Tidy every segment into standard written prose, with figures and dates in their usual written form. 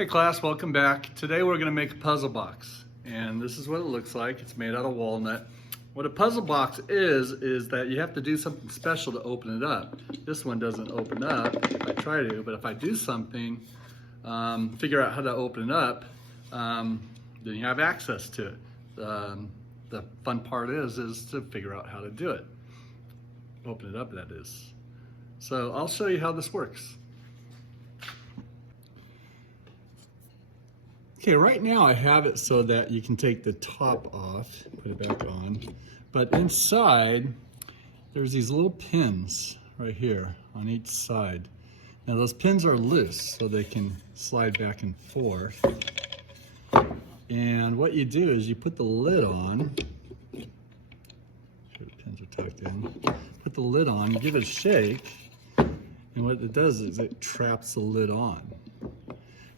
Hey class, welcome back. Today we're going to make a puzzle box, and this is what it looks like. It's made out of walnut. What a puzzle box is that you have to do something special to open it up. This one doesn't open up if I try to, but if I do something, figure out how to open it up, then you have access to it. The fun part is to figure out how to do it. Open it up, that is. So I'll show you how this works. Okay, right now I have it so that you can take the top off, put it back on, but inside there's these little pins right here on each side. Now those pins are loose so they can slide back and forth. And what you do is you put the lid on, make sure the pins are tucked in, put the lid on, you give it a shake, and what it does is it traps the lid on.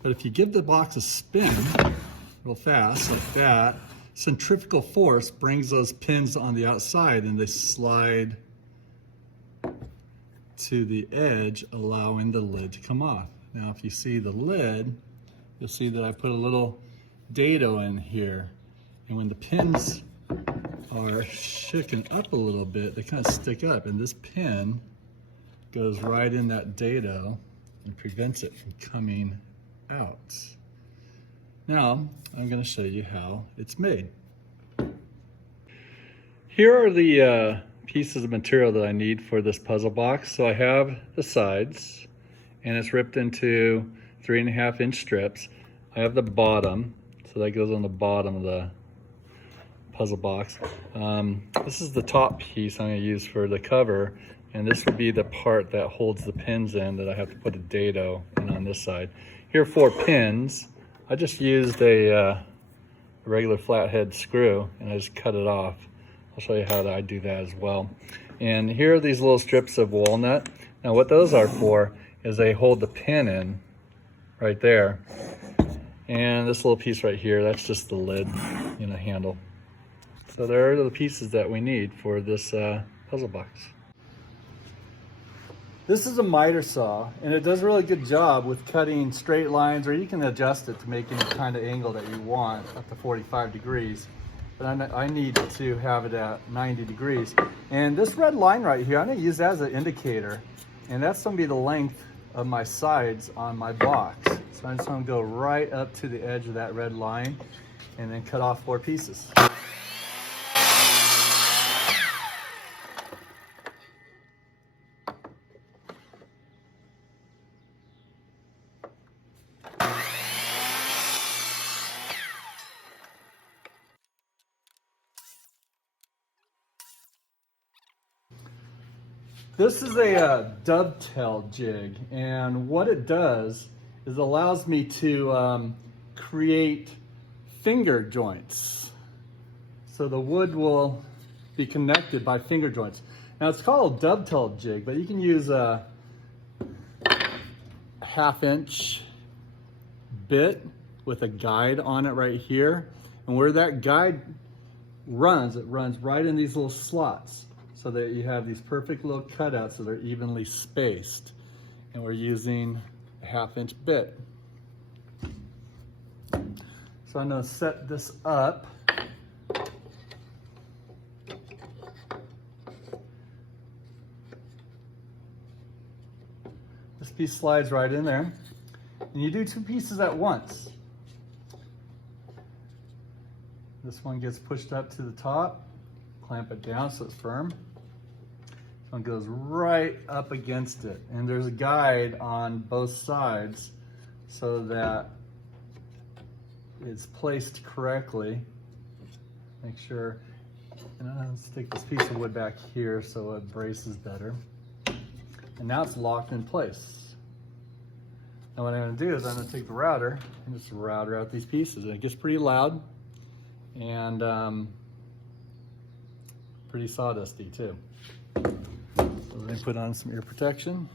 But if you give the box a spin real fast like that, centrifugal force brings those pins on the outside and they slide to the edge, allowing the lid to come off. Now if you see the lid, you'll see that I put a little dado in here. And when the pins are shaken up a little bit, they kind of stick up, and this pin goes right in that dado and prevents it from coming out. Now I'm going to show you how it's made. Here are the pieces of material that I need for this puzzle box. So I have the sides, and it's ripped into 3.5 inch strips. I have the bottom, so that goes on the bottom of the puzzle box. This is the top piece I'm going to use for the cover, and this would be the part that holds the pins in that I have to put a dado in on this side. Here are 4 pins. I just used a regular flathead screw and I just cut it off. I'll show you how I do that as well. And here are these little strips of walnut. Now what those are for is they hold the pin in right there. And this little piece right here, that's just the lid, handle. So there are the pieces that we need for this puzzle box. This is a miter saw, and it does a really good job with cutting straight lines, or you can adjust it to make any kind of angle that you want, up to 45 degrees. But I need to have it at 90 degrees. And this red line right here, I'm going to use that as an indicator, and that's going to be the length of my sides on my box. So I'm just going to go right up to the edge of that red line and then cut off 4 pieces. This is a dovetail jig, and what it does is it allows me to create finger joints. So the wood will be connected by finger joints. Now it's called a dovetail jig, but you can use a 1/2 inch bit with a guide on it right here. And where that guide runs, it runs right in these little slots, so that you have these perfect little cutouts that are evenly spaced. And we're using a 1/2 inch bit. So I'm going to set this up. This piece slides right in there. And you do 2 pieces at once. This one gets pushed up to the top, clamp it down so it's firm. This one goes right up against it. And there's a guide on both sides so that it's placed correctly. Make sure, and I'll stick this piece of wood back here so it braces better. And now it's locked in place. Now what I'm going to do is I'm going to take the router and just router out these pieces. And it gets pretty loud and pretty sawdusty too. So let me put on some ear protection.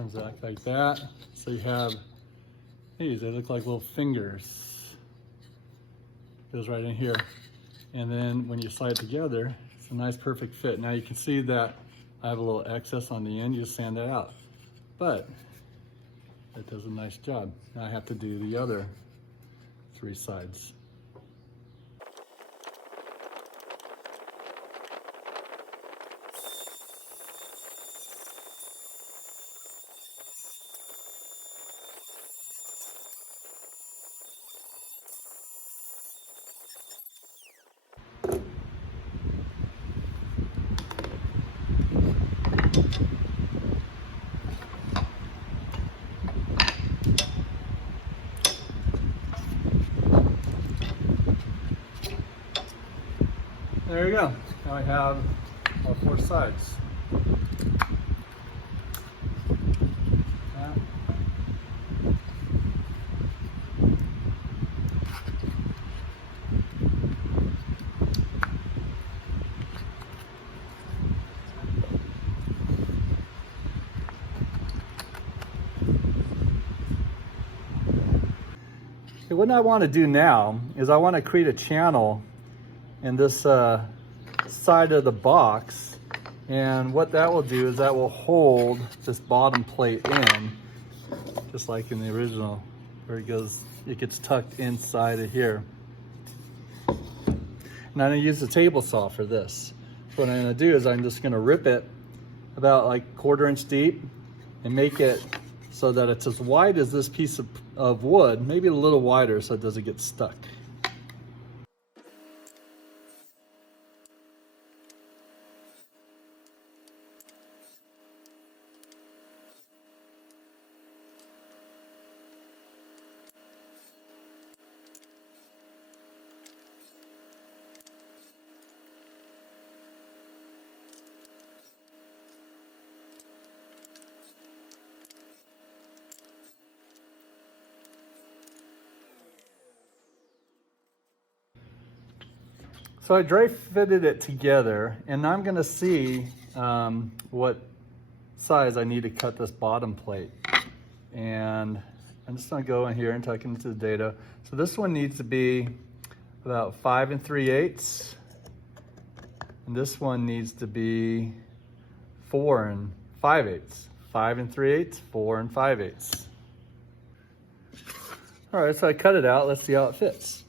comes out like that. So you have these, they look like little fingers. Goes right in here. And then when you slide it together, it's a nice perfect fit. Now you can see that I have a little excess on the end, you just sand that out. But that does a nice job. Now I have to do the other 3 sides. There you go. Now I have all 4 sides. Okay, what I want to do now is I want to create a channel in this side of the box, and what that will do is that will hold this bottom plate in, just like in the original, where it gets tucked inside of here. And I'm going to use the table saw for this. So what I'm going to do is I'm just going to rip it about like 1/4 inch deep and make it so that it's as wide as this piece of wood, maybe a little wider so it doesn't get stuck. So I dry fitted it together, and I'm gonna see what size I need to cut this bottom plate. And I'm just gonna go in here and tuck into the data. So this one needs to be about 5 3/8. And this one needs to be 4 5/8. 5 3/8, 4 5/8. All right, so I cut it out. Let's see how it fits.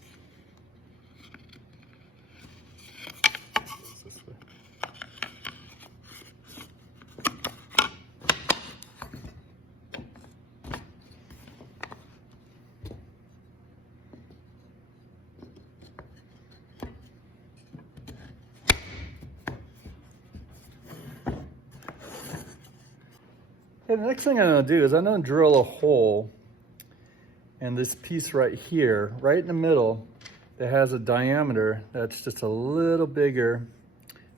Okay, the next thing I'm gonna do is I'm gonna drill a hole in this piece right here, right in the middle, that has a diameter that's just a little bigger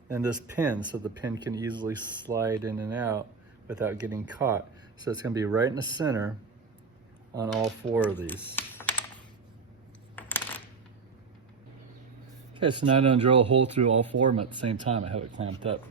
than this pin, so the pin can easily slide in and out without getting caught. So it's gonna be right in the center on all 4 of these. Okay, so now I'm gonna drill a hole through all 4 of them at the same time. I have it clamped up.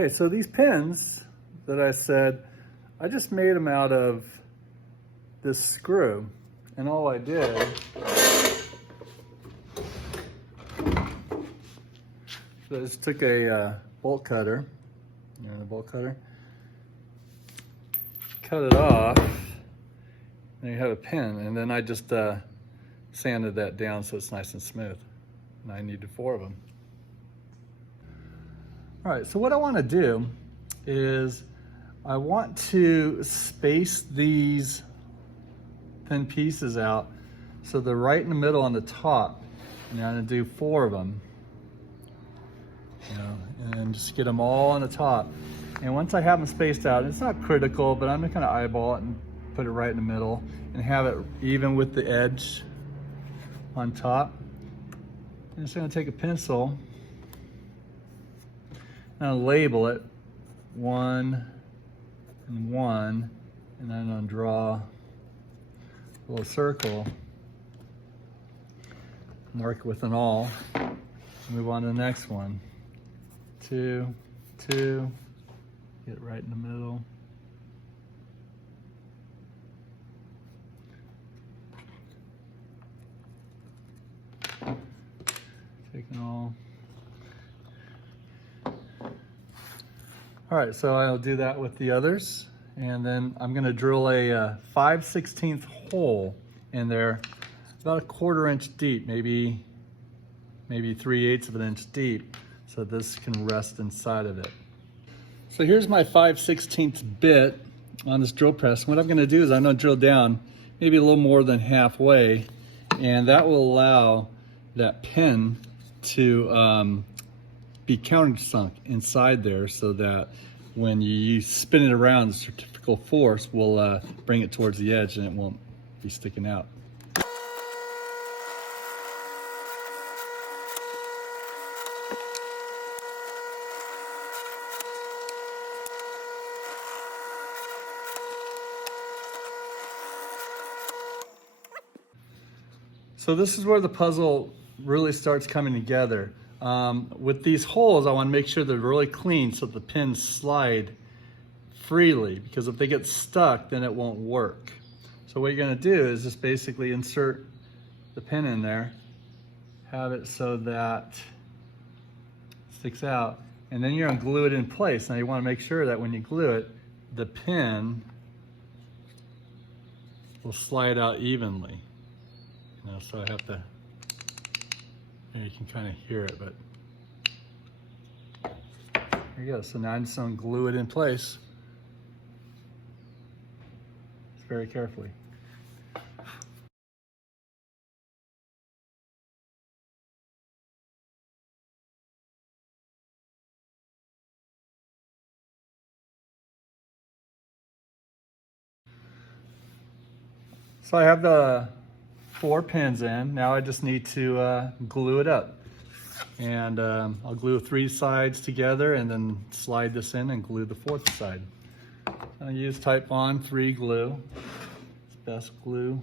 Okay, so these pins that I said, I just made them out of this screw. And all I did, so I just took a bolt cutter, the bolt cutter, cut it off, and you have a pin. And then I just sanded that down so it's nice and smooth. And I needed 4 of them. All right, so what I want to do is I want to space these thin pieces out so they're right in the middle on the top. And I'm going to do 4 of them, and just get them all on the top. And once I have them spaced out, it's not critical, but I'm going to kind of eyeball it and put it right in the middle and have it even with the edge on top. I'm just going to take a pencil. Now label it 1 and 1, and then I'm going to draw a little circle, mark it with an awl, move on to the next one. 2, 2, get it right in the middle. Take an awl. All right, so I'll do that with the others. And then I'm gonna drill a 5/16 hole in there, about a 1/4 inch deep, maybe 3/8 of an inch deep, so this can rest inside of it. So here's my 5/16 bit on this drill press. What I'm gonna do is I'm gonna drill down maybe a little more than halfway, and that will allow that pin to be countersunk inside there, so that when you spin it around, the centrifugal force will bring it towards the edge and it won't be sticking out. So this is where the puzzle really starts coming together. With these holes, I want to make sure they're really clean so the pins slide freely, because if they get stuck, then it won't work. So what you're going to do is just basically insert the pin in there, have it so that it sticks out, and then you're going to glue it in place. Now you want to make sure that when you glue it, the pin will slide out evenly. You know, so I have to, you can kind of hear it, but there you go. So now I'm just going to glue it in place. Just very carefully. So I have the 4 pins in. Now I just need to glue it up. And I'll glue 3 sides together and then slide this in and glue the 4th side. I use Titebond 3 glue. It's the best glue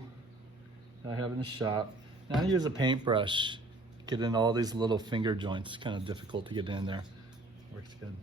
that I have in the shop. Now I use a paintbrush, get in all these little finger joints. It's kind of difficult to get in there. Works good.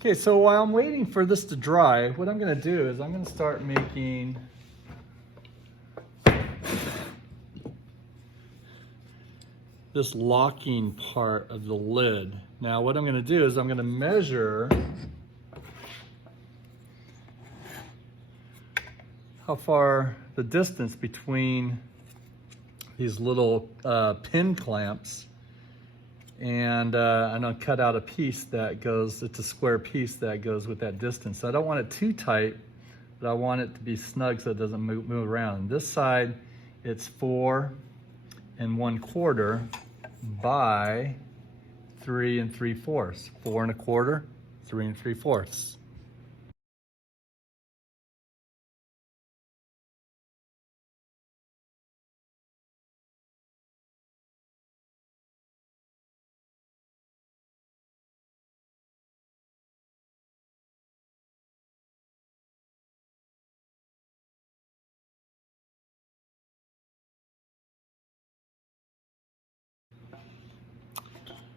Okay, so while I'm waiting for this to dry, what I'm going to do is I'm going to start making this locking part of the lid. Now what I'm going to do is I'm going to measure how far the distance between these little pin clamps, and I'm going to cut out a piece that goes, it's a square piece that goes with that distance. So I don't want it too tight, but I want it to be snug so it doesn't move around. This side, it's 4 1/4 by 3 3/4. 4 1/4, 3 3/4.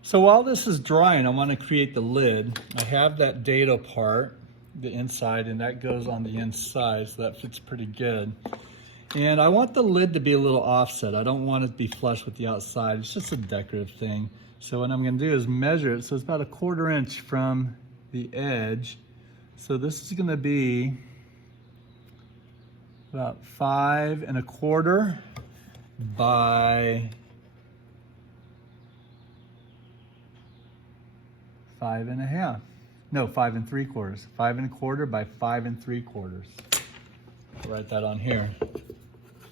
So while this is drying, I want to create the lid. I have that dado part, the inside, and that goes on the inside, so that fits pretty good. And I want the lid to be a little offset. I don't want it to be flush with the outside. It's just a decorative thing. So what I'm gonna do is measure it. So it's about 1/4 inch from the edge. So this is gonna be about 5 1/4 by 5 1/2. No, 5 3/4. 5 1/4 by 5 3/4. Write that on here.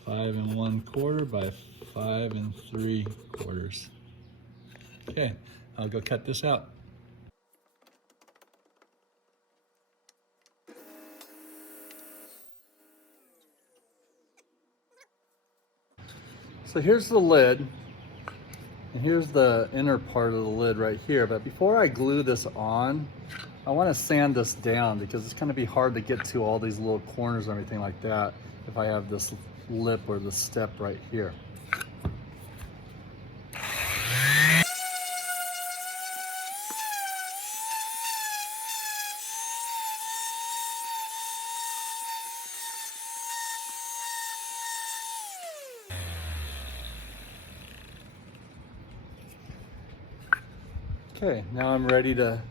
5 1/4 by 5 3/4. Okay, I'll go cut this out. So here's the lid, and here's the inner part of the lid right here. But before I glue this on, I want to sand this down because it's going to be hard to get to all these little corners and everything like that if I have this lip or the step right here. Okay, now I'm ready to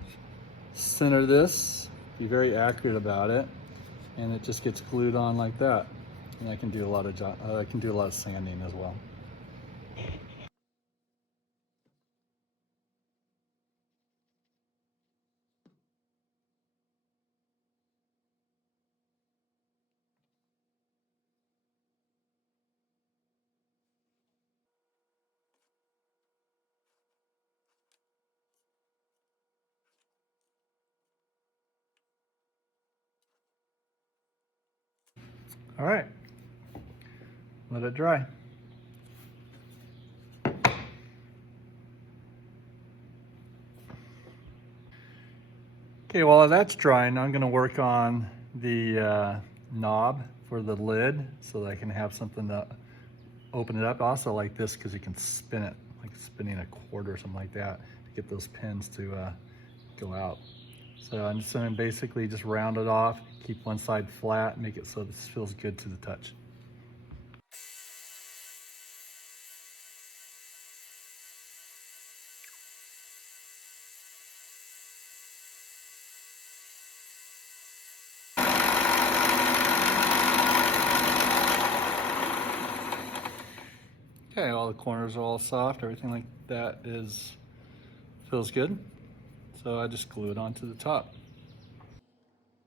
center this, be very accurate about it, and it just gets glued on like that. And I can do a lot of sanding as well. All right, let it dry. Okay, while that's drying, I'm gonna work on the knob for the lid so that I can have something to open it up. Also like this because you can spin it, like spinning a cord or something like that to get those pins to go out. So I'm just gonna basically just round it off, keep one side flat, make it so this feels good to the touch. Okay, all the corners are all soft, everything like that feels good. So I just glue it onto the top.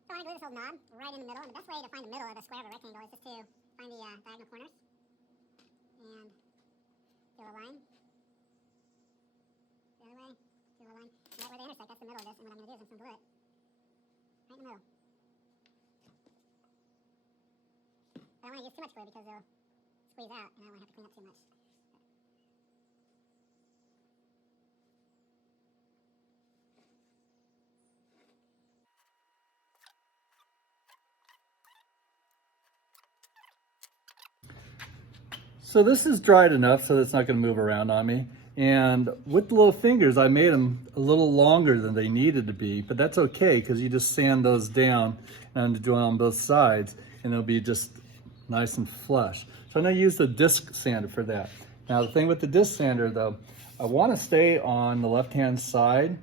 So I want to glue this little knob right in the middle, and the best way to find the middle of the square of a rectangle is just to find the diagonal corners and do a line. The other way, do a line. And right where they intersect, that's the middle of this, and what I'm going to do is I'm going to glue it right in the middle. But I don't want to use too much glue because they'll squeeze out, and I don't want to have to clean up too much. So this is dried enough so that it's not going to move around on me. And with the little fingers, I made them a little longer than they needed to be, but that's okay because you just sand those down and do it on both sides and it'll be just nice and flush. So I'm going to use the disc sander for that. Now the thing with the disc sander though, I want to stay on the left-hand side.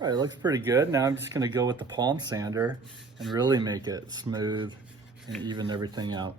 All right, it looks pretty good. Now I'm just gonna go with the palm sander and really make it smooth and even everything out.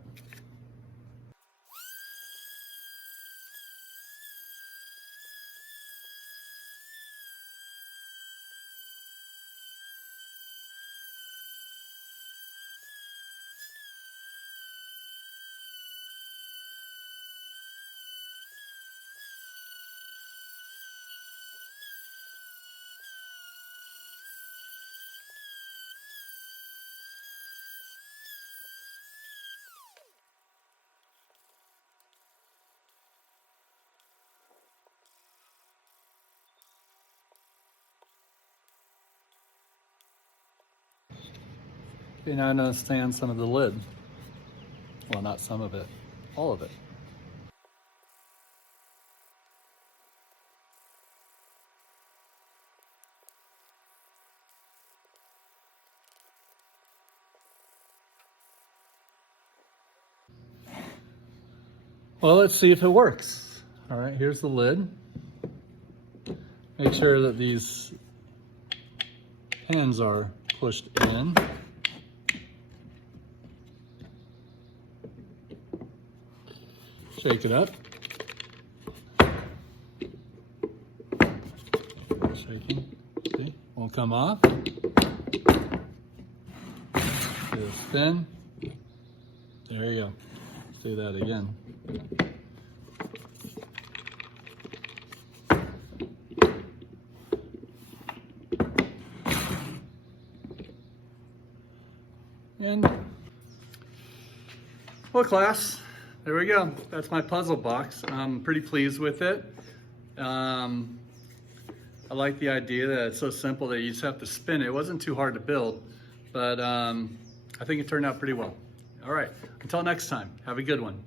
Okay, now I understand some of the lid. Well, not some of it, all of it. Well, let's see if it works. All right, here's the lid. Make sure that these pins are pushed in. Shake it up. Shaking. See? Won't come off. Give it a spin. There you go. Let's do that again. And well, class, there we go. That's my puzzle box. I'm pretty pleased with it. I like the idea that it's so simple that you just have to spin it. It wasn't too hard to build, but I think it turned out pretty well. All right, until next time, have a good one.